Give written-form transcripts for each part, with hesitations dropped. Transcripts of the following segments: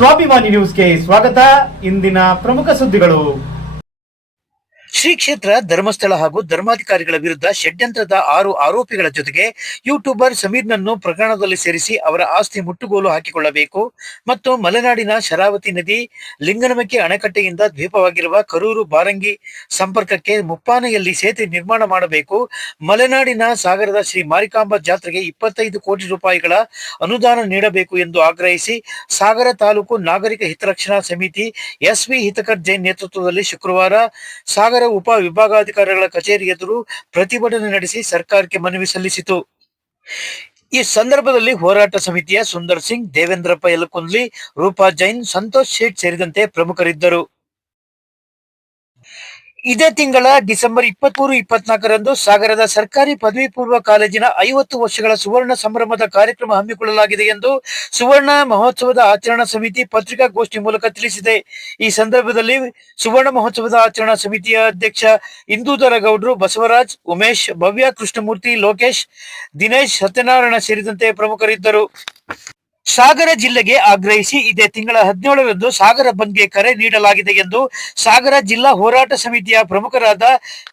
ಸ್ವಾಭಿಮಾನಿ ನ್ಯೂಸ್ಗೆ ಸ್ವಾಗತ. ಇಂದಿನ ಪ್ರಮುಖ ಸುದ್ದಿಗಳು. ಶ್ರೀ ಕ್ಷೇತ್ರ ಧರ್ಮಸ್ಥಳ ಹಾಗೂ ಧರ್ಮಾಧಿಕಾರಿಗಳ ವಿರುದ್ಧ ಷಡ್ಯಂತ್ರದ 6 ಆರೋಪಿಗಳ ಜೊತೆಗೆ ಯೂಟ್ಯೂಬರ್ ಸಮೀರ್ನನ್ನು ಪ್ರಕರಣದಲ್ಲಿ ಸೇರಿಸಿ ಅವರ ಆಸ್ತಿ ಮುಟ್ಟುಗೋಲು ಹಾಕಿಕೊಳ್ಳಬೇಕು ಮತ್ತು ಮಲೆನಾಡಿನ ಶರಾವತಿ ನದಿ ಲಿಂಗನಮಕ್ಕಿ ಅಣೆಕಟ್ಟೆಯಿಂದ ದ್ವೀಪವಾಗಿರುವ ಕರೂರು ಬಾರಂಗಿ ಸಂಪರ್ಕಕ್ಕೆ ಮುಪ್ಪಾನೆಯಲ್ಲಿ ಸೇತುವೆ ನಿರ್ಮಾಣ ಮಾಡಬೇಕು. ಮಲೆನಾಡಿನ ಸಾಗರದ ಶ್ರೀ ಮಾರಿಕಾಂಬಾ ಜಾತ್ರೆಗೆ 25 ಕೋಟಿ ರೂಪಾಯಿಗಳ ಅನುದಾನ ನೀಡಬೇಕು ಎಂದು ಆಗ್ರಹಿಸಿ ಸಾಗರ ತಾಲೂಕು ನಾಗರಿಕ ಹಿತರಕ್ಷಣಾ ಸಮಿತಿ ಎಸ್ವಿ ಹಿತಕರ್ ಜೈನ್ ನೇತೃತ್ವದಲ್ಲಿ ಶುಕ್ರವಾರ ಸಾಗರ ಉಪ ವಿಭಾಗಾಧಿಕಾರಿಗಳ ಕಚೇರಿ ಎದುರು ಪ್ರತಿಭಟನೆ ನಡೆಸಿ ಸರ್ಕಾರಕ್ಕೆ ಮನವಿ ಸಲ್ಲಿಸಿತು. ಈ ಸಂದರ್ಭದಲ್ಲಿ ಹೋರಾಟ ಸಮಿತಿಯ ಸುಂದರ್ ಸಿಂಗ್, ದೇವೇಂದ್ರಪ್ಪ ಯಲಕುಂದ್ಲಿ, ರೂಪಾ ಜೈನ್, ಸಂತೋಷ್ ಶೇಟ್ ಸೇರಿದಂತೆ ಪ್ರಮುಖರಿದ್ದರು. ಇದೇ ತಿಂಗಳ ಡಿಸೆಂಬರ್ 23-24ರಂದು ಸಾಗರದ ಸರ್ಕಾರಿ ಪದವಿ ಪೂರ್ವ ಕಾಲೇಜಿನ 50 ವರ್ಷಗಳ ಸುವರ್ಣ ಸಂಭ್ರಮದ ಕಾರ್ಯಕ್ರಮ ಹಮ್ಮಿಕೊಳ್ಳಲಾಗಿದೆ ಎಂದು ಸುವರ್ಣ ಮಹೋತ್ಸವದ ಆಚರಣಾ ಸಮಿತಿ ಪತ್ರಿಕಾಗೋಷ್ಠಿ ಮೂಲಕ ತಿಳಿಸಿದೆ. ಈ ಸಂದರ್ಭದಲ್ಲಿ ಸುವರ್ಣ ಮಹೋತ್ಸವದ ಆಚರಣಾ ಸಮಿತಿಯ ಅಧ್ಯಕ್ಷ ಇಂದೂಧರ ಗೌಡ್ರು, ಬಸವರಾಜ್, ಉಮೇಶ್, ಭವ್ಯ, ಕೃಷ್ಣಮೂರ್ತಿ, ಲೋಕೇಶ್, ದಿನೇಶ್, ಸತ್ಯನಾರಾಯಣ ಸೇರಿದಂತೆ ಪ್ರಮುಖರಿದ್ದರು. ಸಾಗರ ಜಿಲ್ಲೆಗೆ ಆಗ್ರಹಿಸಿ ಇದೇ ತಿಂಗಳ 17ರಂದು ಸಾಗರ ಬಂದ್ಗೆ ಕರೆ ನೀಡಲಾಗಿದೆ ಎಂದು ಸಾಗರ ಜಿಲ್ಲಾ ಹೋರಾಟ ಸಮಿತಿಯ ಪ್ರಮುಖರಾದ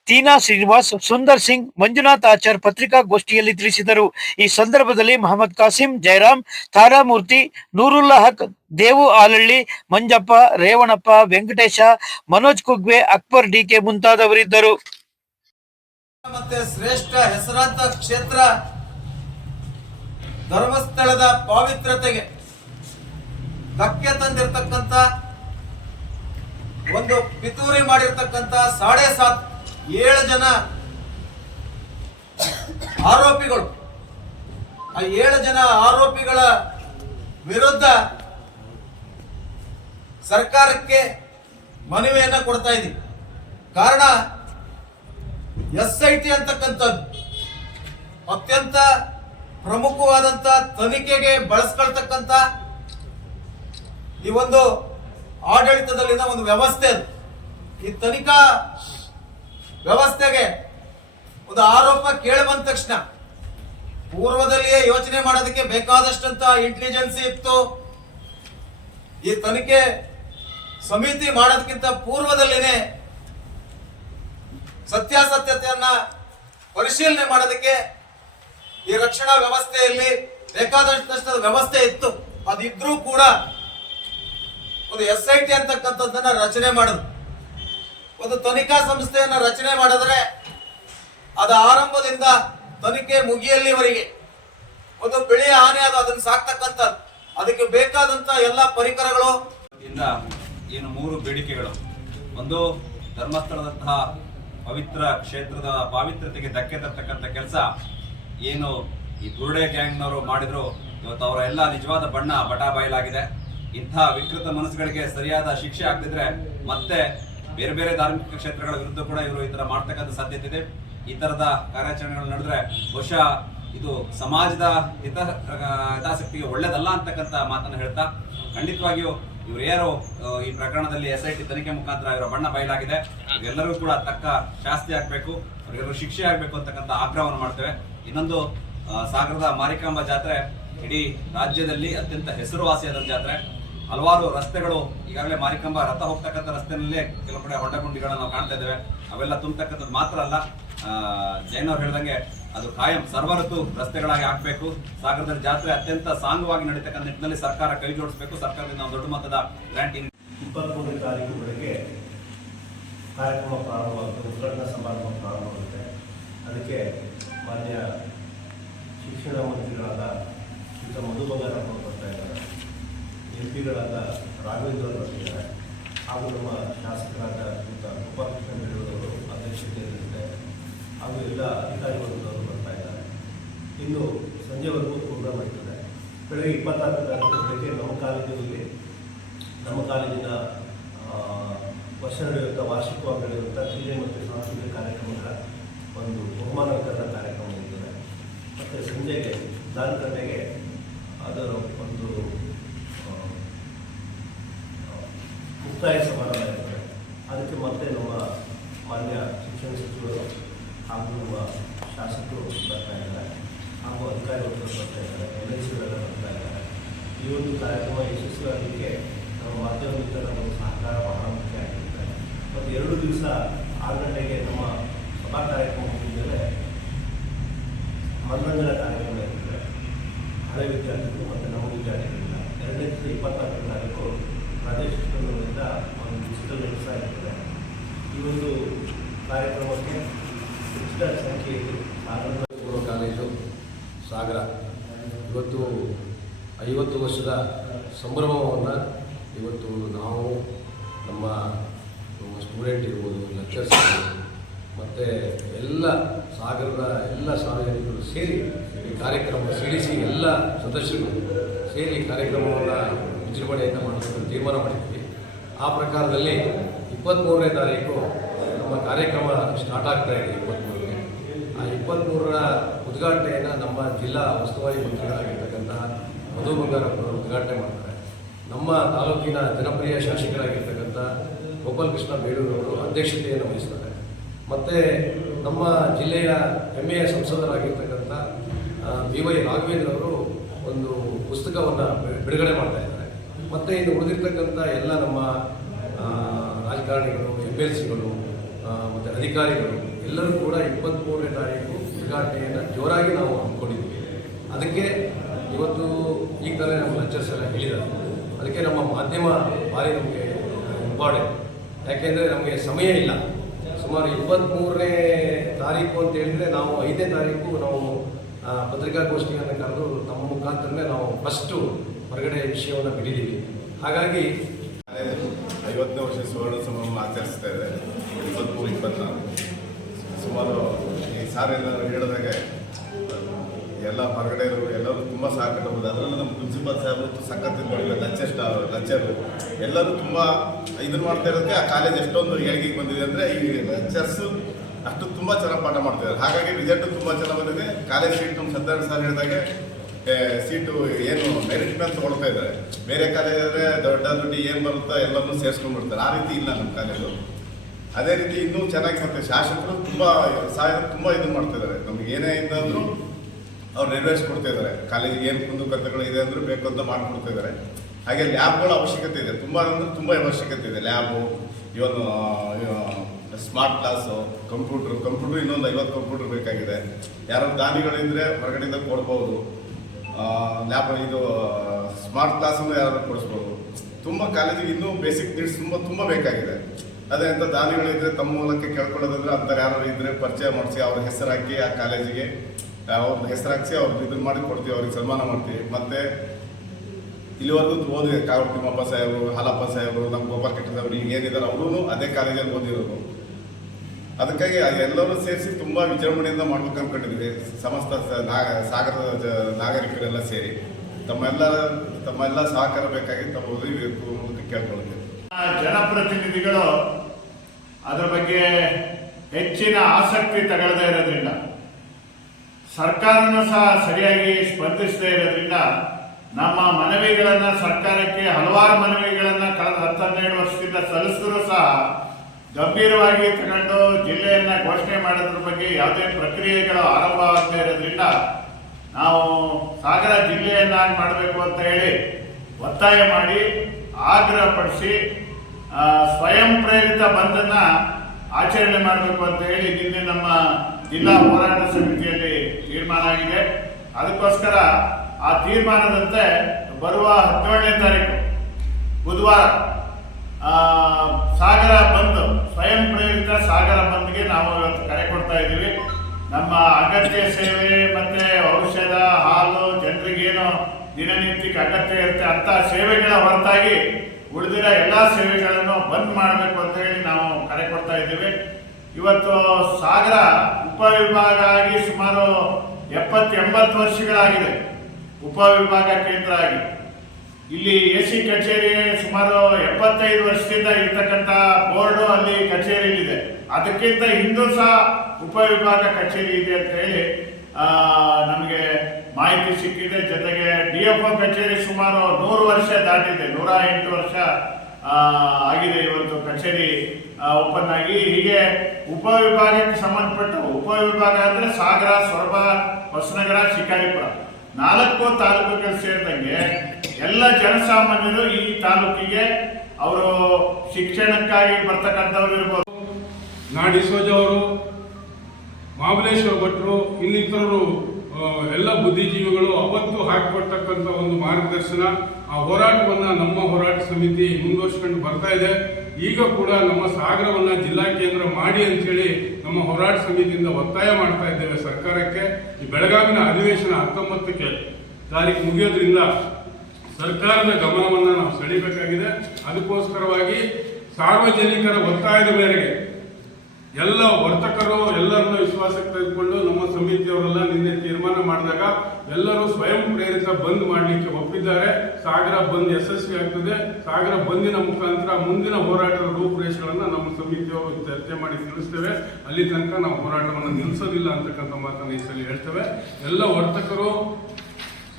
ತೀನಾ ಶ್ರೀನಿವಾಸ್, ಸುಂದರ್ ಸಿಂಗ್, ಮಂಜುನಾಥ್ ಆಚಾರ್ ಪತ್ರಿಕಾಗೋಷ್ಠಿಯಲ್ಲಿ ತಿಳಿಸಿದರು. ಈ ಸಂದರ್ಭದಲ್ಲಿ ಮಹಮ್ಮದ್ ಕಾಸಿಂ, ಜಯರಾಮ್, ತಾರಾಮೂರ್ತಿ, ನೂರುಲ್ಲಾ ಹಕ್, ದೇವು ಆಲಳ್ಳಿ, ಮಂಜಪ್ಪ, ರೇವಣಪ್ಪ, ವೆಂಕಟೇಶ, ಮನೋಜ್ ಕುಗ್ವೆ, ಅಕ್ಬರ್ ಡಿಕೆ ಮುಂತಾದವರಿದ್ದರು. ಮತ್ತೆ ಶ್ರೇಷ್ಠ ಹೆಸರಾಂತ ಕ್ಷೇತ್ರ ಧರ್ಮಸ್ಥಳದ ಪವಿತ್ರತೆಗೆ ಧಕ್ಕೆ ತಂದಿರತಕ್ಕಂತ ಒಂದು ಪಿತೂರಿ ಮಾಡಿರ್ತಕ್ಕಂತ 7.5 ಜನ ಆರೋಪಿಗಳು, ಆ 7 ಜನ ಆರೋಪಿಗಳ ವಿರುದ್ಧ ಸರ್ಕಾರಕ್ಕೆ ಮನವಿಯನ್ನ ಕೊಡ್ತಾ ಇದ್ದೀವಿ. ಕಾರಣ SIT ಅಂತಕ್ಕಂಥದ್ದು ಅತ್ಯಂತ ಪ್ರಮುಖವಾದಂತ ತನಿಖೆಗೆ ಬಳಸ್ಕೊಳ್ತಕ್ಕಂತ ಈ ಒಂದು ಆಡಳಿತದಲ್ಲಿನ ಒಂದು ವ್ಯವಸ್ಥೆ ಅದು. ಈ ತನಿಖಾ ವ್ಯವಸ್ಥೆಗೆ ಒಂದು ಆರೋಪ ಕೇಳಿ ಬಂದ ತಕ್ಷಣ ಪೂರ್ವದಲ್ಲಿಯೇ ಯೋಚನೆ ಮಾಡೋದಕ್ಕೆ ಬೇಕಾದಷ್ಟಂತ ಇಂಟೆಲಿಜೆನ್ಸಿ ಇತ್ತು. ಈ ತನಿಖೆ ಸಮಿತಿ ಮಾಡೋದಕ್ಕಿಂತ ಪೂರ್ವದಲ್ಲಿನೇ ಸತ್ಯಾಸತ್ಯತೆಯನ್ನ ಪರಿಶೀಲನೆ ಮಾಡೋದಕ್ಕೆ ಈ ರಕ್ಷಣಾ ವ್ಯವಸ್ಥೆಯಲ್ಲಿ ಬೇಕಾದಷ್ಟು ವ್ಯವಸ್ಥೆ ಇತ್ತು. ಅದಿದ್ರೂ ಕೂಡ ಒಂದು SIT ಅಂತಕ್ಕಂಥದ್ದನ್ನ ರಚನೆ ಮಾಡೋದು, ಒಂದು ತನಿಖಾ ಸಂಸ್ಥೆಯನ್ನ ರಚನೆ ಮಾಡಿದ್ರೆ ಅದ ಆರಂಭದಿಂದ ತನಿಖೆ ಮುಗಿಯಲ್ಲಿವರೆಗೆ ಒಂದು ಬೆಳೆಯ ಹಾನಿ ಅದು ಅದನ್ನು ಸಾಕ್ತಕ್ಕಂಥದ್ದು, ಅದಕ್ಕೆ ಬೇಕಾದಂತ ಎಲ್ಲ ಪರಿಕರಗಳು ಏನು 3 ಬೇಡಿಕೆಗಳು. ಒಂದು, ಧರ್ಮಸ್ಥಳದಂತಹ ಪವಿತ್ರ ಕ್ಷೇತ್ರದ ಪಾವಿತ್ರ್ಯತೆಗೆ ಧಕ್ಕೆ ತರ್ತಕ್ಕಂಥ ಕೆಲಸ ಏನು ಈ ಬುರುಡೆ ಗ್ಯಾಂಗ್ನವರು ಮಾಡಿದ್ರು, ಇವತ್ತು ಅವರ ಎಲ್ಲ ನಿಜವಾದ ಬಣ್ಣ ಬಟಾ ಬಯಲಾಗಿದೆ. ಇಂಥ ವಿಕೃತ ಮನಸ್ಸುಗಳಿಗೆ ಸರಿಯಾದ ಶಿಕ್ಷೆ ಆಗದಿದ್ರೆ ಮತ್ತೆ ಬೇರೆ ಬೇರೆ ಧಾರ್ಮಿಕ ಕ್ಷೇತ್ರಗಳ ವಿರುದ್ಧ ಕೂಡ ಇವರು ಈ ತರ ಮಾಡ್ತಕ್ಕಂಥ ಸಾಧ್ಯತೆ ಇದೆ. ಈ ತರದ ಕಾರ್ಯಾಚರಣೆಗಳು ನಡೆದ್ರೆ ಬಹುಶಃ ಇದು ಸಮಾಜದ ಹಿತಾಸಕ್ತಿಗೆ ಒಳ್ಳೇದಲ್ಲ ಅಂತಕ್ಕಂಥ ಮಾತನ್ನು ಹೇಳ್ತಾ, ಖಂಡಿತವಾಗಿಯೂ ಇವರು ಯಾರು ಈ ಪ್ರಕರಣದಲ್ಲಿ SIT ತನಿಖೆ ಮುಖಾಂತರ ಇವರ ಬಣ್ಣ ಬಯಲಾಗಿದೆ, ಎಲ್ಲರಿಗೂ ಕೂಡ ತಕ್ಕ ಶಾಸ್ತಿ ಆಗ್ಬೇಕು, ಅವರಿಗೆಲ್ಲರೂ ಶಿಕ್ಷೆ ಆಗ್ಬೇಕು ಅಂತಕ್ಕಂಥ ಆಗ್ರಹವನ್ನು ಮಾಡ್ತೇವೆ. ಇನ್ನೊಂದು, ಸಾಗರದ ಮಾರಿಕಾಂಬಾ ಜಾತ್ರೆ ಇಡೀ ರಾಜ್ಯದಲ್ಲಿ ಅತ್ಯಂತ ಹೆಸರುವಾಸಿಯಾದ ಜಾತ್ರೆ. ಹಲವಾರು ರಸ್ತೆಗಳು ಈಗಾಗಲೇ ಮಾರಿಕಾಂಬಾ ರಥ ಹೋಗ್ತಕ್ಕಂಥ ರಸ್ತೆಯಲ್ಲೇ ಕೆಲವು ಕಡೆ ಹೊಂಡಗುಂಡಿಗಳನ್ನ ನಾವು ಕಾಣ್ತಾ ಇದ್ದೇವೆ. ಅವೆಲ್ಲ ತುಂಬತಕ್ಕಂಥದ್ದು ಮಾತ್ರ ಅಲ್ಲ, ಜೈನವ್ರು ಹೇಳ್ದಂಗೆ ಅದು ಕಾಯಂ ಸರ್ವಋತು ರಸ್ತೆಗಳಾಗಿ ಆಗ್ಬೇಕು. ಸಾಗರದಲ್ಲಿ ಜಾತ್ರೆ ಅತ್ಯಂತ ಸಾಂಗವಾಗಿ ನಡೀತಕ್ಕಂಥ ನಿಟ್ಟಿನಲ್ಲಿ ಸರ್ಕಾರ ಕೈ ಜೋಡಿಸಬೇಕು. ಸರ್ಕಾರದಿಂದ ನಾವು ದೊಡ್ಡ ಮೊತ್ತದ ಗ್ರಾಂಟ್ 23ನೇ ತಾರೀಕು ಬೆಳಗ್ಗೆ ಕಾರ್ಯಕ್ರಮ ಪ್ರಾರಂಭವಾಗುತ್ತೆ, ಉದ್ಘಾಟನಾ ಸಮಾರಂಭ ಪ್ರಾರಂಭವಾಗುತ್ತೆ. ಅದಕ್ಕೆ ಮಾನ್ಯ ಶಿಕ್ಷಣ ಮಂತ್ರಿಗಳಾದ ಶ್ರೀಯುತ ಮಧು ಬಂಗಾರಪ್ಪ ಬರ್ತಾ ಇದ್ದಾರೆ, MP ಗಳಾದ ರಾಘವೇಂದ್ರ ಬರ್ತಿದ್ದಾರೆ, ಹಾಗೂ ನಮ್ಮ ಶಾಸಕರಾದ ಶ್ರೀಯುತ ಗೋಪಾಲಕೃಷ್ಣ ಬೇಡೂರವರು ಅಧ್ಯಕ್ಷತೆಯಲ್ಲಿರುತ್ತೆ, ಹಾಗೂ ಎಲ್ಲ ಅಧಿಕಾರಿಗಳು ಬರ್ತಾ ಇದ್ದಾರೆ. ಇನ್ನು ಸಂಜೆವರೆಗೂ ಪ್ರೋಗ್ರಾಮ್ ಇರ್ತದೆ. ಬೆಳಗ್ಗೆ 24ನೇ ತಾರೀಕು ಬೆಳಗ್ಗೆ ನಮ್ಮ ಕಾಲೇಜಿನ ವರ್ಷ ನಡೆಯುವಂಥ ವಾರ್ಷಿಕವಾಗಿ ನಡೆಯುವಂಥ ಕ್ರೀಡೆ ಮತ್ತು ಸಾಂಸ್ಕೃತಿಕ ಕಾರ್ಯಕ್ರಮಗಳ ಒಂದು ಬಹುಮಾನ ವಿತರಣಾ ಕಾರ್ಯಕ್ರಮ ಇರ್ತದೆ. ಮತ್ತು ಸಂಜೆಗೆ 4 ಗಂಟೆಗೆ ಅದರ ಒಂದು ಮುಕ್ತಾಯ ಸಮಾರಂಭ ಇರ್ತದೆ. ಅದಕ್ಕೆ ಮತ್ತೆ ನಮ್ಮ ಮಾನ್ಯ ಶಿಕ್ಷಣ ಸಚಿವರು ಹಾಗೂ ನಮ್ಮ ಶಾಸಕರು ಬರ್ತಾ ಇದ್ದಾರೆ, ಹಾಗೂ ಅಧಿಕಾರಿಗಳು ಬರ್ತಾ ಇದ್ದಾರೆ, LICಗಳೆಲ್ಲ ಬರ್ತಾ ಇದ್ದಾರೆ. ಈ ಒಂದು ಕಾರ್ಯಕ್ರಮ ಯಶಸ್ವಿಯಾಗಲಿಕ್ಕೆ ನಮ್ಮ ಮಾಧ್ಯಮ ಮಿತ್ರರ ಒಂದು ಸಹಕಾರ ಬಹಳ ಮುಖ್ಯ ಆಗಿರುತ್ತೆ. ಮತ್ತು 2 ದಿವಸ 6 ಗಂಟೆಗೆ ನಮ್ಮ ಸಭಾ ಕಾರ್ಯಕ್ರಮ ಮುಗಿದ ಮನರಂಜನಾ ಕಾರ್ಯಕ್ರಮ ಇರ್ತದೆ. ಹಳೆ ವಿದ್ಯಾರ್ಥಿಗಳು ಮತ್ತು ನಮ್ಮ ವಿದ್ಯಾರ್ಥಿಗಳಿಂದ 2ನೇ ದಿವಸ 24ನೇ ತಾರೀಕು ಪ್ರಾದೇಶಿಕದಿಂದ ಒಂದು ಡಿಜಿಟಲ್ ವ್ಯವಸಾಯ ಇರ್ತದೆ. ಈ ಒಂದು ಕಾರ್ಯಕ್ರಮಕ್ಕೆ ಹೆಚ್ಚಿನ ಸಂಖ್ಯೆಯಲ್ಲಿ ಪೂರ್ವ ಕಾಲೇಜು ಸಾಗರ ಇವತ್ತು 50 ವರ್ಷದ ಸಂಭ್ರಮವನ್ನು ಇವತ್ತು ನಾವು ನಮ್ಮ ಸ್ಟೂಡೆಂಟ್ ಇರ್ಬೋದು, ಲೆಕ್ಚರ್ಸ್ ಇರ್ಬೋದು, ಮತ್ತು ಎಲ್ಲ ಸಾಗರದ ಎಲ್ಲ ಸಾರ್ವಜನಿಕರು ಸೇರಿ ಈ ಕಾರ್ಯಕ್ರಮ ಸಿಡಿಸಿ ಎಲ್ಲ ಸದಸ್ಯರು ಸೇರಿ ಕಾರ್ಯಕ್ರಮವನ್ನು ವಿಜೃಂಭಣೆಯಿಂದ ಮಾಡಬೇಕು ತೀರ್ಮಾನ ಮಾಡಿದ್ವಿ. ಆ ಪ್ರಕಾರದಲ್ಲಿ 23ನೇ ತಾರೀಕು ನಮ್ಮ ಕಾರ್ಯಕ್ರಮ ಸ್ಟಾರ್ಟ್ ಆಗ್ತಾ ಇದೆ. 23ನೇ ಆ 23ರ ಉದ್ಘಾಟನೆಯನ್ನು ನಮ್ಮ ಜಿಲ್ಲಾ ಉಸ್ತುವಾರಿ ಮಂತ್ರಿಗಳಾಗಿರ್ತಕ್ಕಂಥ ಮಧು ಬಂಗಾರಪ್ಪನವರು ಉದ್ಘಾಟನೆ ಮಾಡ್ತಾರೆ. ನಮ್ಮ ತಾಲೂಕಿನ ಜನಪ್ರಿಯ ಶಾಸಕರಾಗಿರ್ತಕ್ಕಂಥ ಗೋಪಾಲ್ ಕೃಷ್ಣ ಬೇಳೂರವರು ಅಧ್ಯಕ್ಷತೆಯನ್ನು ವಹಿಸ್ತಾರೆ. ಮತ್ತು ನಮ್ಮ ಜಿಲ್ಲೆಯ ಹೆಮ್ಮೆಯ ಸಂಸದರಾಗಿರ್ತಕ್ಕಂಥ BY ರಾಘವೇಂದ್ರ ಅವರು ಒಂದು ಪುಸ್ತಕವನ್ನು ಬಿಡುಗಡೆ ಮಾಡ್ತಾ ಇದ್ದಾರೆ. ಮತ್ತು ಇನ್ನು ಉಳಿದಿರ್ತಕ್ಕಂಥ ಎಲ್ಲ ನಮ್ಮ ರಾಜಕಾರಣಿಗಳು, MLCಗಳು ಮತ್ತು ಅಧಿಕಾರಿಗಳು ಎಲ್ಲರೂ ಕೂಡ 23ನೇ ತಾರೀಕು ಉದ್ಘಾಟನೆಯನ್ನು ಜೋರಾಗಿ ನಾವು ಹಮ್ಮಿಕೊಂಡಿದ್ವಿ. ಅದಕ್ಕೆ ಇವತ್ತು ಈಗ ತಾನೇ ನಮ್ಮ ಲೆಕ್ಚರ್ಸ್ ಎಲ್ಲ ಹೇಳಿದ್ದಾರೆ. ಅದಕ್ಕೆ ನಮ್ಮ ಮಾಧ್ಯಮ ಭಾರಿ ನಮಗೆ ಇಂಪಾರ್ಟೆಂಟ್. ಯಾಕೆಂದರೆ ನಮಗೆ ಸಮಯ ಇಲ್ಲ. ಸುಮಾರು 23ನೇ ತಾರೀಕು ಅಂತ ಹೇಳಿದರೆ ನಾವು 5ನೇ ತಾರೀಕು ನಾವು ಪತ್ರಿಕಾಗೋಷ್ಠಿಯನ್ನು ಕರೆದು ನಮ್ಮ ಮುಖಾಂತರನೇ ನಾವು ಫಸ್ಟು ಹೊರಗಡೆ ವಿಷಯವನ್ನು ಬಿಟ್ಟಿದ್ದೀವಿ. ಹಾಗಾಗಿ 50ನೇ ವರ್ಷ ಸುವರ್ಣ ಸಂಭ್ರಮ ಆಚರಿಸ್ತಾ ಇದೆ. 23-24 ಸುಮಾರು ಈ ಸಾರಿ ಎಲ್ಲರೂ ಹೇಳಿದಾಗೆ ಎಲ್ಲ ಹೊರಗಡೆ ಎಲ್ಲರೂ ತುಂಬ ಸಹಕರಿಸಬಹುದು. ಅದರಲ್ಲೂ ನಮ್ಮ ಪ್ರಿನ್ಸಿಪಾಲ್ ಸಾಹೇಬರು ಸಖತ್ತಿಂದ ಲೆಕ್ಚರು ಎಲ್ಲರೂ ತುಂಬ ಇದನ್ನು ಮಾಡ್ತಾ ಇರೋದಕ್ಕೆ ಆ ಕಾಲೇಜ್ ಎಷ್ಟೊಂದು ಏಳಿಗೆಗೆ ಬಂದಿದೆ ಅಂದರೆ ಈ ಲೆಕ್ಚರ್ಸು ಅಷ್ಟು ತುಂಬ ಚೆನ್ನಾಗಿ ಪಾಠ ಮಾಡ್ತಿದ್ದಾರೆ. ಹಾಗಾಗಿ ರಿಸಲ್ಟು ತುಂಬ ಚೆನ್ನಾಗಿ ಬಂದಿದೆ. ಕಾಲೇಜ್ ಸೀಟ್ ನಮ್ಮ ಸತ್ಯನಾರಾಯಣ ಸರ್ ಹೇಳಿದಾಗೆ ಸೀಟು ಏನು ಮೆರಿಟ್ ಮೇಲೆ ತೊಗೊಳ್ತಾ ಇದ್ದಾರೆ. ಬೇರೆ ಕಾಲೇಜ್ ಆದರೆ ದೊಡ್ಡ ಏನು ಬರುತ್ತೋ ಎಲ್ಲರನ್ನೂ ಸೇರಿಸ್ಕೊಂಡ್ಬಿಡ್ತಾರೆ. ಆ ರೀತಿ ಇಲ್ಲ ನಮ್ಮ ಕಾಲೇಜು. ಅದೇ ರೀತಿ ಇನ್ನೂ ಚೆನ್ನಾಗಿ ಮತ್ತೆ ಶಾಸಕರು ತುಂಬ ತುಂಬ ಇದನ್ನು ಮಾಡ್ತಿದ್ದಾರೆ. ನಮ್ಗೆ ಏನೇ ಇದ್ದಂದ್ರೂ ಅವ್ರು ನೆರವೇರಿಸ್ಕೊಡ್ತಾ ಇದ್ದಾರೆ. ಕಾಲೇಜಿಗೆ ಏನು ಕುಂದುಕೊರತೆಗಳು ಇದೆ ಅಂದರೂ ಬೇಕು ಅಂತ ಮಾಡಿಕೊಡ್ತಾ ಇದ್ದಾರೆ. ಹಾಗೆ ಲ್ಯಾಬ್ಗಳ ಅವಶ್ಯಕತೆ ಇದೆ, ತುಂಬ ಅಂದರೆ ತುಂಬ ಅವಶ್ಯಕತೆ ಇದೆ. ಲ್ಯಾಬು, ಇವನು ಸ್ಮಾರ್ಟ್ ಕ್ಲಾಸು, ಕಂಪ್ಯೂಟ್ರು ಇನ್ನೊಂದು 50 ಕಂಪ್ಯೂಟರ್ ಬೇಕಾಗಿದೆ. ಯಾರೋ ದಾನಿಗಳಿದ್ದರೆ ಹೊರಗಡೆಯಿಂದ ಕೊಡ್ಬೋದು. ಲ್ಯಾಬ್ ಇದು ಸ್ಮಾರ್ಟ್ ಕ್ಲಾಸನ್ನು ಯಾರು ಕೊಡಿಸ್ಬೋದು. ತುಂಬ ಕಾಲೇಜಿಗೆ ಇನ್ನೂ ಬೇಸಿಕ್ ನೀಡ್ಸ್ ತುಂಬ ಬೇಕಾಗಿದೆ. ಅದೇ ಅಂತ ದಾನಿಗಳಿದ್ದರೆ ತಮ್ಮ ಮೂಲಕ ಕೇಳ್ಕೊಳ್ಳೋದಂದ್ರೆ ಅಂತಾರೆ ಯಾರು ಇದ್ದರೆ ಪರಿಚಯ ಮಾಡಿಸಿ ಅವ್ರ ಹೆಸರು ಹಾಕಿ ಆ ಕಾಲೇಜಿಗೆ ಅವ್ರದ್ದು ಹೆಸರು ಹಾಕಿಸಿ ಅವ್ರದ್ದು ಇದನ್ನು ಮಾಡಿ ಕೊಡ್ತೀವಿ, ಅವ್ರಿಗೆ ಸನ್ಮಾನ ಮಾಡ್ತೀವಿ. ಮತ್ತು ಇಲ್ಲಿವರೆಗೂ ಓದಿದೆ ಕಾವಡಿ ತಿಮ್ಮಪ್ಪ ಸಾಹೇಬರು, ಹಾಲಪ್ಪ ಸಾಹೇಬರು, ನಮ್ಮ ಗೋಪಾಲ್ ಕೃಷ್ಣ ಸಾಹೇಬರು ಈಗ ಏನಿದ್ದಾರೆ ಅವರೂ ಅದೇ ಕಾಲೇಜಲ್ಲಿ ಓದಿರೋರು. ಅದಕ್ಕಾಗಿ ಎಲ್ಲರೂ ಸೇರಿಸಿ ತುಂಬ ವಿಜೃಂಭಣೆಯಿಂದ ಮಾಡ್ಬೇಕು ಅಂದ್ಕೊಂಡಿದ್ದೀವಿ. ಸಮಸ್ತ ಸಾಗರದ ನಾಗರಿಕರೆಲ್ಲ ಸೇರಿ ತಮ್ಮೆಲ್ಲ ಸಹಕಾರ ಬೇಕಾಗಿ ತಮ್ಮ ಓದಬೇಕು ಅಂತ ಕೇಳ್ಕೊಳ್ತೀವಿ. ಜನಪ್ರತಿನಿಧಿಗಳು ಅದರ ಬಗ್ಗೆ ಹೆಚ್ಚಿನ ಆಸಕ್ತಿ ತಗೊಳ್ಳದೇ ಇರೋದ್ರಿಂದ, ಸರ್ಕಾರನೂ ಸಹ ಸರಿಯಾಗಿ ಸ್ಪಂದಿಸದೇ ಇರೋದ್ರಿಂದ ನಮ್ಮ ಮನವಿಗಳನ್ನ ಸರ್ಕಾರಕ್ಕೆ ಹಲವಾರು ಮನವಿಗಳನ್ನ ಕಳೆದ 10-12 ವರ್ಷದಿಂದ ಸಲ್ಲಿಸಿದ್ರು ಸಹ ಗಂಭೀರವಾಗಿ ತಗೊಂಡು ಜಿಲ್ಲೆಯನ್ನ ಘೋಷಣೆ ಮಾಡೋದ್ರ ಬಗ್ಗೆ ಯಾವುದೇ ಪ್ರಕ್ರಿಯೆಗಳು ಆರಂಭವಾಗದೇ ಇರೋದ್ರಿಂದ ನಾವು ಸಾಗರ ಜಿಲ್ಲೆಯನ್ನಾಗಿ ಮಾಡಬೇಕು ಅಂತ ಹೇಳಿ ಒತ್ತಾಯ ಮಾಡಿ ಆಗ್ರಹಪಡಿಸಿ ಸ್ವಯಂ ಪ್ರೇರಿತ ಬಂಧನ್ನ ಆಚರಣೆ ಮಾಡಬೇಕು ಅಂತ ಹೇಳಿ ನಿನ್ನೆ ನಮ್ಮ ಜಿಲ್ಲಾ ಹೋರಾಟ ಸಮಿತಿಯಲ್ಲಿ ತೀರ್ಮಾನ ಆಗಿದೆ. ಅದಕ್ಕೋಸ್ಕರ ಆ ತೀರ್ಮಾನದಂತೆ ಬರುವ 17ನೇ ತಾರೀಕು ಬುಧವಾರ ಸಾಗರ ಬಂದ್, ಸ್ವಯಂ ಪ್ರೇರಿತ ಸಾಗರ ಬಂದ್ಗೆ ನಾವು ಇವತ್ತು ಕರೆ ಕೊಡ್ತಾ ಇದ್ದೀವಿ. ನಮ್ಮ ಅಗತ್ಯ ಸೇವೆ ಮತ್ತೆ ಔಷಧ, ಹಾಲು, ಜನರಿಗೇನು ದಿನನಿತ್ಯಕ್ಕೆ ಅಗತ್ಯ ಇರುತ್ತೆ ಅಂತ ಸೇವೆಗಳ ಹೊರತಾಗಿ ಉಳಿದಿರೋ ಎಲ್ಲ ಸೇವೆಗಳನ್ನು ಬಂದ್ ಮಾಡಬೇಕು ಅಂತ ಹೇಳಿ ನಾವು ಕರೆ ಕೊಡ್ತಾ ಇದ್ದೀವಿ. ಇವತ್ತು ಸಾಗರ ಉಪವಿಭಾಗ ಆಗಿ ಸುಮಾರು 70-80 ವರ್ಷಗಳಾಗಿದೆ. ಉಪವಿಭಾಗ ಕೇಂದ್ರ ಆಗಿ ಇಲ್ಲಿ AC ಕಚೇರಿ ಸುಮಾರು 75 ವರ್ಷದಿಂದ ಇರ್ತಕ್ಕಂಥ ಬೋರ್ಡು ಅಲ್ಲಿ ಕಚೇರಿಲಿದೆ. ಅದಕ್ಕಿಂತ ಹಿಂದೂ ಸಹ ಉಪವಿಭಾಗ ಕಚೇರಿ ಇದೆ ಅಂತ ಹೇಳಿ ನಮಗೆ ಮಾಹಿತಿ ಸಿಕ್ಕಿದೆ. ಜೊತೆಗೆ DFO ಕಚೇರಿ ಸುಮಾರು 100 ವರ್ಷ ದಾಟಿದೆ, 108 ವರ್ಷ ಆಗಿದೆ ಇವತ್ತು ಕಚೇರಿ ಓಪನ್ ಆಗಿ. ಹೀಗೆ ಉಪವಿಭಾಗಕ್ಕೆ ಸಂಬಂಧಪಟ್ಟ ಉಪವಿಭಾಗ ಅಂದ್ರೆ ಸಾಗರ, ಸೊರಬ, ಹೊಸನಗರ, ಶಿಕಾರಿಪುರ 4 ತಾಲೂಕುಗಳು ಸೇರಿದಂಗೆ ಎಲ್ಲ ಜನಸಾಮಾನ್ಯರು ಈ ತಾಲೂಕಿಗೆ ಅವರು ಶಿಕ್ಷಣಕ್ಕಾಗಿ ಬರ್ತಕ್ಕಂಥವ್ರು ಇರ್ಬೋದು. ನಾಡಿಸೋಜ ಅವರು, ಮಹಾಬಲೇಶ್ವರ ಭಟ್ರು, ಇನ್ನಿತರರು ಎಲ್ಲ ಬುದ್ಧಿಜೀವಿಗಳು ಅವತ್ತು ಹಾಕಿಕೊಡ್ತಕ್ಕಂಥ ಒಂದು ಮಾರ್ಗದರ್ಶನ, ಆ ಹೋರಾಟವನ್ನು ನಮ್ಮ ಹೋರಾಟ ಸಮಿತಿ ಮುಂದುವರ್ಸ್ಕೊಂಡು ಬರ್ತಾ ಇದೆ. ಈಗ ಕೂಡ ನಮ್ಮ ಸಾಗರವನ್ನು ಜಿಲ್ಲಾ ಕೇಂದ್ರ ಮಾಡಿ ಅಂತೇಳಿ ನಮ್ಮ ಹೋರಾಟ ಸಮಿತಿಯಿಂದ ಒತ್ತಾಯ ಮಾಡ್ತಾ ಇದ್ದೇವೆ ಸರ್ಕಾರಕ್ಕೆ. ಈ ಬೆಳಗಾವಿನ ಅಧಿವೇಶನ 19ಕ್ಕೆ ತಾರೀಕು ಮುಗಿಯೋದ್ರಿಂದ ಸರ್ಕಾರದ ಗಮನವನ್ನು ನಾವು ಸೆಳೆಯಬೇಕಾಗಿದೆ. ಅದಕ್ಕೋಸ್ಕರವಾಗಿ ಸಾರ್ವಜನಿಕರ ಒತ್ತಾಯದ ಮೇರೆಗೆ ಎಲ್ಲ ವರ್ತಕರು ಎಲ್ಲರನ್ನು ವಿಶ್ವಾಸಕ್ಕೆ ತೆಗೆದುಕೊಂಡು ನಮ್ಮ ಸಮಿತಿಯವರೆಲ್ಲ ನಿನ್ನೆ ತೀರ್ಮಾನ ಮಾಡಿದಾಗ ಎಲ್ಲರೂ ಸ್ವಯಂ ಪ್ರೇರಿತ ಬಂದ್ ಮಾಡಲಿಕ್ಕೆ ಒಪ್ಪಿದ್ದಾರೆ. ಸಾಗರ ಬಂದ್ ಯಶಸ್ವಿ ಆಗ್ತದೆ. ಸಾಗರ ಬಂದಿನ ಮುಖಾಂತರ ಮುಂದಿನ ಹೋರಾಟದ ರೂಪುರೇಷೆಗಳನ್ನು ನಮ್ಮ ಸಮಿತಿಯವರು ಚರ್ಚೆ ಮಾಡಿ ತಿಳಿಸ್ತೇವೆ. ಅಲ್ಲಿ ತನಕ ನಾವು ಹೋರಾಟವನ್ನು ನಿಲ್ಲಿಸೋದಿಲ್ಲ ಅಂತಕ್ಕಂಥ ಮಾತನ್ನು ಈ ಸಲ ಹೇಳ್ತೇವೆ. ಎಲ್ಲ ವರ್ತಕರು,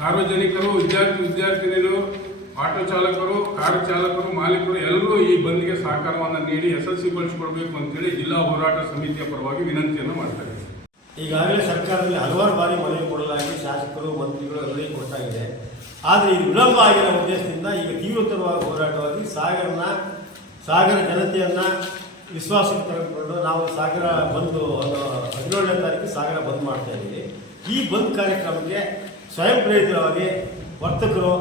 ಸಾರ್ವಜನಿಕರು, ವಿದ್ಯಾರ್ಥಿನಿಯರು, ಆಟೋ ಚಾಲಕರು, ಕಾರು ಚಾಲಕರು, ಮಾಲೀಕರು ಎಲ್ಲರೂ ಈ ಬಂದ್ಗೆ ಸಹಕಾರವನ್ನು ನೀಡಿ ಯಶಸ್ವಿಗೊಳಿಸಿಕೊಡ್ಬೇಕು ಅಂತೇಳಿ ಜಿಲ್ಲಾ ಹೋರಾಟ ಸಮಿತಿಯ ಪರವಾಗಿ ವಿನಂತಿಯನ್ನು ಮಾಡ್ತಾರೆ. ಈಗಾಗಲೇ ಸರ್ಕಾರದಲ್ಲಿ ಹಲವಾರು ಬಾರಿ ಮನವಿ ಕೊಡಲಾಗಿ ಶಾಸಕರು, ಮಂತ್ರಿಗಳು ಎಲ್ಲರಿಗೂ ಕೊಟ್ಟಾಗಿದೆ. ಆದರೆ ಇದು ವಿಳಂಬ ಆಗಿರೋ ಉದ್ದೇಶದಿಂದ ಈಗ ತೀವ್ರತರವಾದ ಹೋರಾಟವಾಗಿ ಸಾಗರ ಜನತೆಯನ್ನು ವಿಶ್ವಾಸಕ್ಕೆ ತೆಗೆದುಕೊಂಡು ನಾವು ಸಾಗರ ಬಂದು 17ನೇ ತಾರೀಕು ಸಾಗರ ಬಂದ್ ಮಾಡ್ತಾ ಇದ್ದೀವಿ. ಈ ಬಂದ್ ಕಾರ್ಯಕ್ರಮಕ್ಕೆ ಸ್ವಯಂ ಪ್ರೇರಿತವಾಗಿ ವರ್ತಕರು,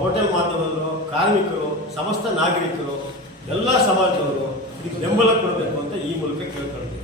ಹೋಟೆಲ್ ಮಾಧ್ಯಮದವರು, ಕಾರ್ಮಿಕರು, ಸಮಸ್ತ ನಾಗರಿಕರು, ಎಲ್ಲ ಸಮಾಜದವರು ಇದಕ್ಕೆ ಬೆಂಬಲ ಕೊಡಬೇಕು ಅಂತ ಈ ಮೂಲಕ ಕೇಳ್ಕೊಳ್ತೀವಿ.